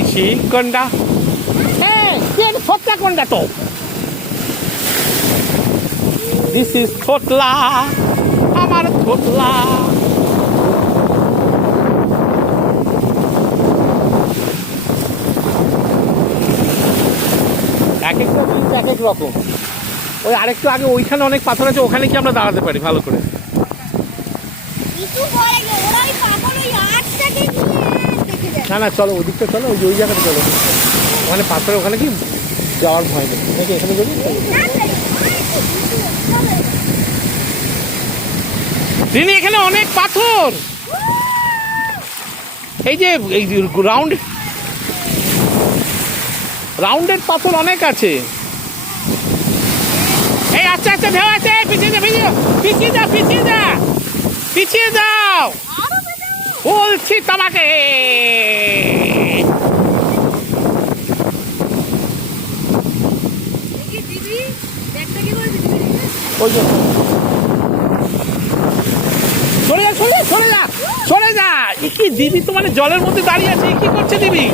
ঋষিকন্যা, হ্যাঁ ছোট্টা তো। This is ছোটলা, আমার ছোটলা। এক একটা জিনিস এক এক রকম। ওই আরেকটু আগে ওইখানে অনেক পাথর আছে, ওখানে কি আমরা দাঁড়াতে পারি ভালো করে? না না চলো ওদিকটা চলো, ওই জায়গাটা চলো, ওখানে পাথরের ওখানে কি যাওয়ার ভয় নেই নাকি? এখানে যাবি? তিনি এখানে অনেক পাথর, এই যে এই রাউন্ডের পাথর অনেক আছে। এই আচ্ছা আচ্ছা ঢেউ আছে, পিছিয়ে যা পিছিয়ে যা পিছিয়ে যা পিছিয়ে যাও বলছি তোমাকে। সরে যা সরে যা সরে যা সরে যা। কি দিদি তো মানে জলের মধ্যে দাঁড়িয়ে আছে, কি করছে দিদি?